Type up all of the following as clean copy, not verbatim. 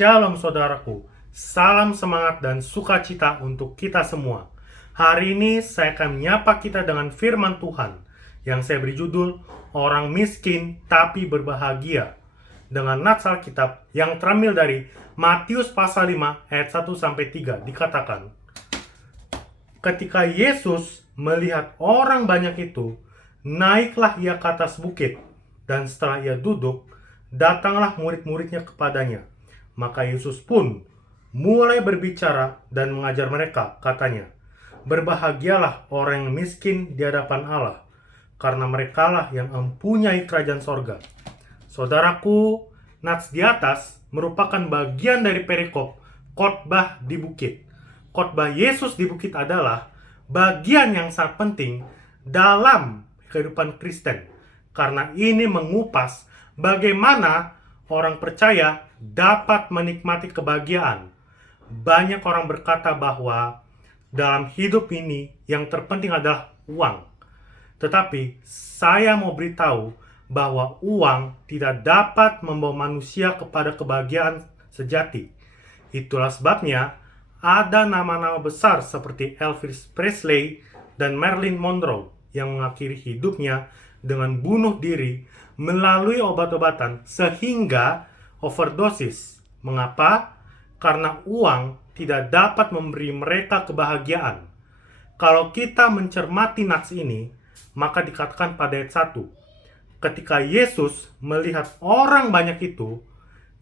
Shalom saudaraku, salam semangat dan sukacita untuk kita semua. Hari ini saya akan menyapa kita dengan firman Tuhan yang saya beri judul Orang Miskin Tapi Berbahagia, dengan nats Alkitab yang terambil dari Matius pasal 5 ayat 1-3 dikatakan, ketika Yesus melihat orang banyak itu, naiklah ia ke atas bukit, dan setelah ia duduk, datanglah murid-muridnya kepadanya. Maka Yesus pun mulai berbicara dan mengajar mereka, katanya, berbahagialah orang yang miskin di hadapan Allah, karena merekalah yang mempunyai kerajaan sorga. Saudaraku, nats di atas merupakan bagian dari perikop khotbah di bukit. Khotbah Yesus di bukit adalah bagian yang sangat penting dalam kehidupan Kristen, karena ini mengupas bagaimana orang percaya dapat menikmati kebahagiaan. Banyak orang berkata bahwa dalam hidup ini yang terpenting adalah uang. Tetapi saya mau beritahu bahwa uang tidak dapat membawa manusia kepada kebahagiaan sejati. Itulah sebabnya ada nama-nama besar seperti Elvis Presley dan Marilyn Monroe yang mengakhiri hidupnya dengan bunuh diri melalui obat-obatan sehingga overdosis. Mengapa? Karena uang tidak dapat memberi mereka kebahagiaan. Kalau kita mencermati nats ini, maka dikatakan pada ayat 1, ketika Yesus melihat orang banyak itu,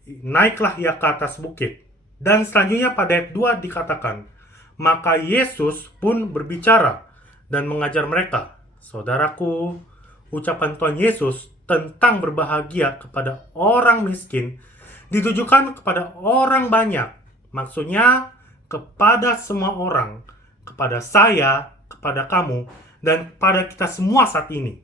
naiklah ia ke atas bukit. Dan selanjutnya pada ayat 2 dikatakan, maka Yesus pun berbicara dan mengajar mereka. Saudaraku, ucapan Tuhan Yesus tentang berbahagia kepada orang miskin ditujukan kepada orang banyak. Maksudnya kepada semua orang, kepada saya, kepada kamu, dan kepada kita semua saat ini.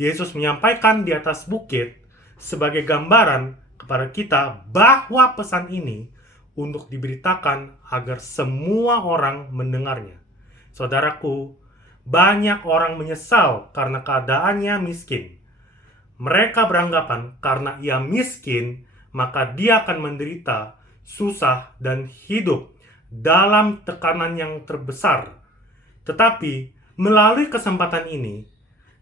Yesus menyampaikan di atas bukit sebagai gambaran kepada kita bahwa pesan ini untuk diberitakan agar semua orang mendengarnya. Saudaraku, banyak orang menyesal karena keadaannya miskin. Mereka beranggapan karena ia miskin, maka dia akan menderita, susah, dan hidup dalam tekanan yang terbesar. Tetapi melalui kesempatan ini,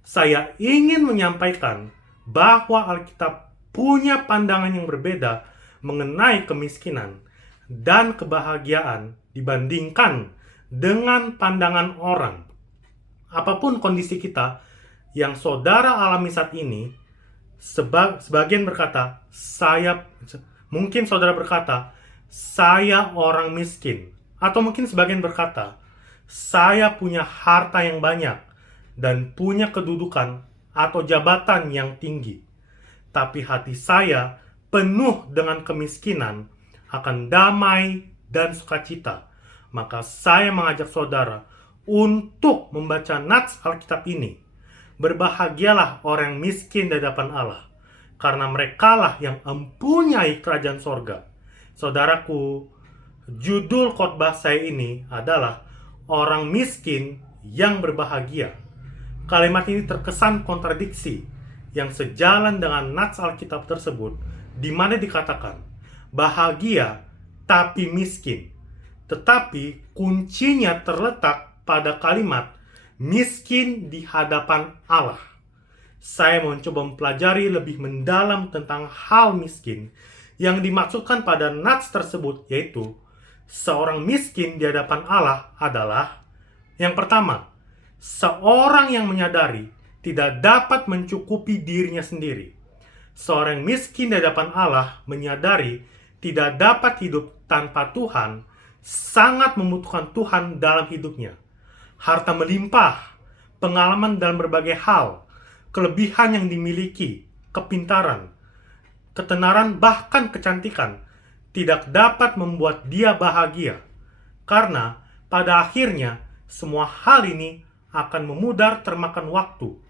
saya ingin menyampaikan bahwa Alkitab punya pandangan yang berbeda mengenai kemiskinan dan kebahagiaan dibandingkan dengan pandangan orang. Apapun kondisi kita yang saudara alami saat ini, sebagian berkata, mungkin saudara berkata, saya orang miskin. Atau mungkin sebagian berkata, saya punya harta yang banyak dan punya kedudukan atau jabatan yang tinggi. Tapi hati saya penuh dengan kemiskinan, akan damai dan sukacita. Maka saya mengajak saudara untuk membaca nats Alkitab ini. Berbahagialah orang miskin di hadapan Allah, karena merekalah yang mempunyai kerajaan sorga. Saudaraku, judul khotbah saya ini adalah Orang Miskin yang Berbahagia. Kalimat ini terkesan kontradiksi yang sejalan dengan nats Alkitab tersebut, di mana dikatakan bahagia tapi miskin. Tetapi kuncinya terletak pada kalimat miskin di hadapan Allah. Saya mau coba mempelajari lebih mendalam tentang hal miskin yang dimaksudkan pada nats tersebut, yaitu seorang miskin di hadapan Allah adalah, yang pertama, seorang yang menyadari tidak dapat mencukupi dirinya sendiri. Seorang miskin di hadapan Allah menyadari tidak dapat hidup tanpa Tuhan, sangat membutuhkan Tuhan dalam hidupnya. Harta melimpah, pengalaman dalam berbagai hal, kelebihan yang dimiliki, kepintaran, ketenaran, bahkan kecantikan tidak dapat membuat dia bahagia. Karena pada akhirnya semua hal ini akan memudar termakan waktu.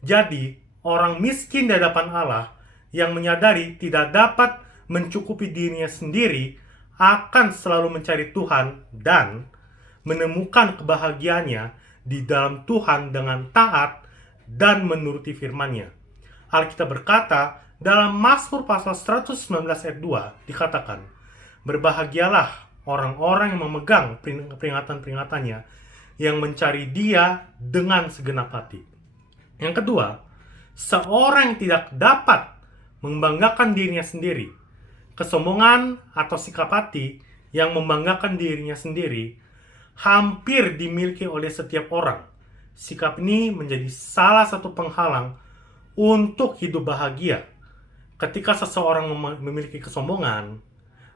Jadi, orang miskin di hadapan Allah yang menyadari tidak dapat mencukupi dirinya sendiri akan selalu mencari Tuhan dan menemukan kebahagiaannya di dalam Tuhan dengan taat dan menuruti firman-Nya. Alkitab berkata dalam Mazmur pasal 119 ayat 2 dikatakan, Berbahagialah orang-orang yang memegang peringatan-peringatannya, yang mencari Dia dengan segenap hati. Yang kedua, seorang yang tidak dapat membanggakan dirinya sendiri. Kesombongan atau sikap hati yang membanggakan dirinya sendiri hampir dimiliki oleh setiap orang. Sikap ini menjadi salah satu penghalang untuk hidup bahagia. Ketika seseorang memiliki kesombongan,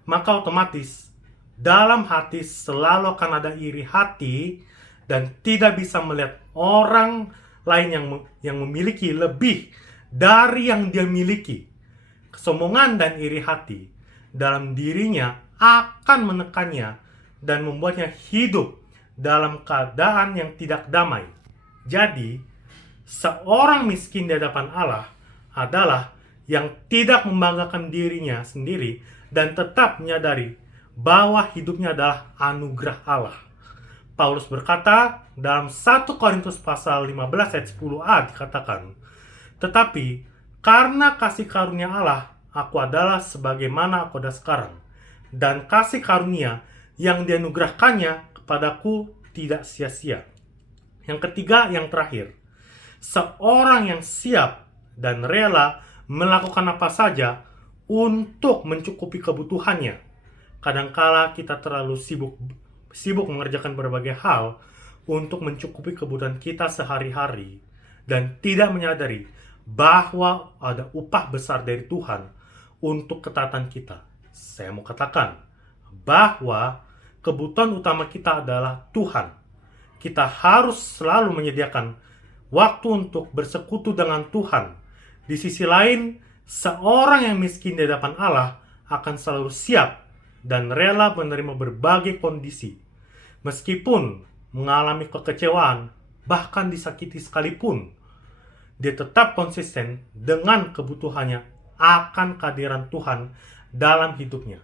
maka otomatis dalam hati selalu akan ada iri hati dan tidak bisa melihat orang lain yang memiliki lebih dari yang dia miliki. Kesombongan dan iri hati dalam dirinya akan menekannya dan membuatnya hidup dalam keadaan yang tidak damai. Jadi, seorang miskin di hadapan Allah adalah yang tidak membanggakan dirinya sendiri dan tetap menyadari bahwa hidupnya adalah anugerah Allah. Paulus berkata dalam 1 Korintus pasal 15 ayat 10a dikatakan, "Tetapi karena kasih karunia Allah, aku adalah sebagaimana aku ada sekarang, dan kasih karunia yang dianugerahkannya kepadaku tidak sia-sia." Yang ketiga, yang terakhir, seorang yang siap dan rela melakukan apa saja untuk mencukupi kebutuhannya. Kadangkala kita terlalu sibuk mengerjakan berbagai hal untuk mencukupi kebutuhan kita sehari-hari dan tidak menyadari bahwa ada upah besar dari Tuhan untuk ketaatan kita. Saya mau katakan bahwa kebutuhan utama kita adalah Tuhan. Kita harus selalu menyediakan waktu untuk bersekutu dengan Tuhan. Di sisi lain, seorang yang miskin di hadapan Allah akan selalu siap dan rela menerima berbagai kondisi. Meskipun mengalami kekecewaan, bahkan disakiti sekalipun, dia tetap konsisten dengan kebutuhannya akan kehadiran Tuhan dalam hidupnya.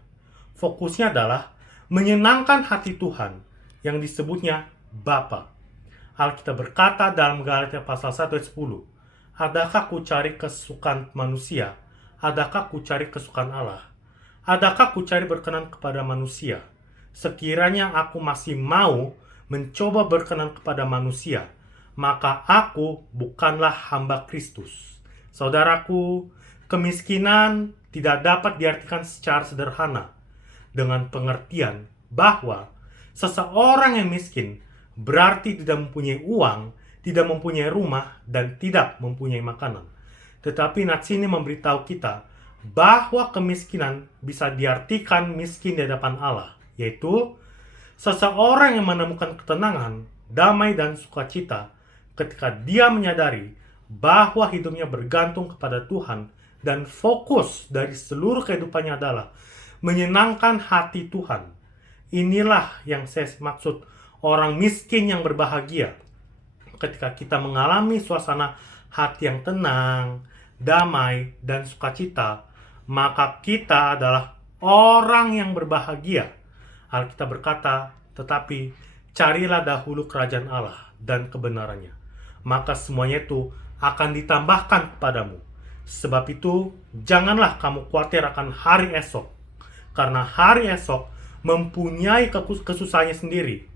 Fokusnya adalah menyenangkan hati Tuhan yang disebutnya Bapa. Alkitab berkata dalam Galatia pasal 1 ayat 10, "Adakah ku cari kesukaan manusia? Adakah ku cari kesukaan Allah? Adakah ku cari berkenan kepada manusia? Sekiranya aku masih mau mencoba berkenan kepada manusia, maka aku bukanlah hamba Kristus." Saudaraku, kemiskinan tidak dapat diartikan secara sederhana dengan pengertian bahwa seseorang yang miskin berarti tidak mempunyai uang, tidak mempunyai rumah, dan tidak mempunyai makanan. Tetapi nats ini memberitahu kita bahwa kemiskinan bisa diartikan miskin di hadapan Allah, yaitu seseorang yang menemukan ketenangan, damai, dan sukacita ketika dia menyadari bahwa hidupnya bergantung kepada Tuhan dan fokus dari seluruh kehidupannya adalah menyenangkan hati Tuhan. Inilah yang saya maksud orang miskin yang berbahagia. Ketika kita mengalami suasana hati yang tenang, damai, dan sukacita, maka kita adalah orang yang berbahagia. Alkitab berkata, "Tetapi carilah dahulu kerajaan Allah dan kebenarannya, maka semuanya itu akan ditambahkan kepadamu. Sebab itu, janganlah kamu khawatir akan hari esok, karena hari esok mempunyai kesusahannya sendiri.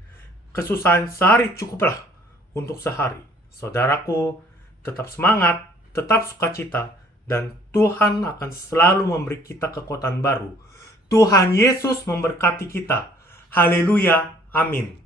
Kesusahan sehari cukuplah untuk sehari." Saudaraku, tetap semangat, tetap sukacita, dan Tuhan akan selalu memberi kita kekuatan baru. Tuhan Yesus memberkati kita. Haleluya, amin.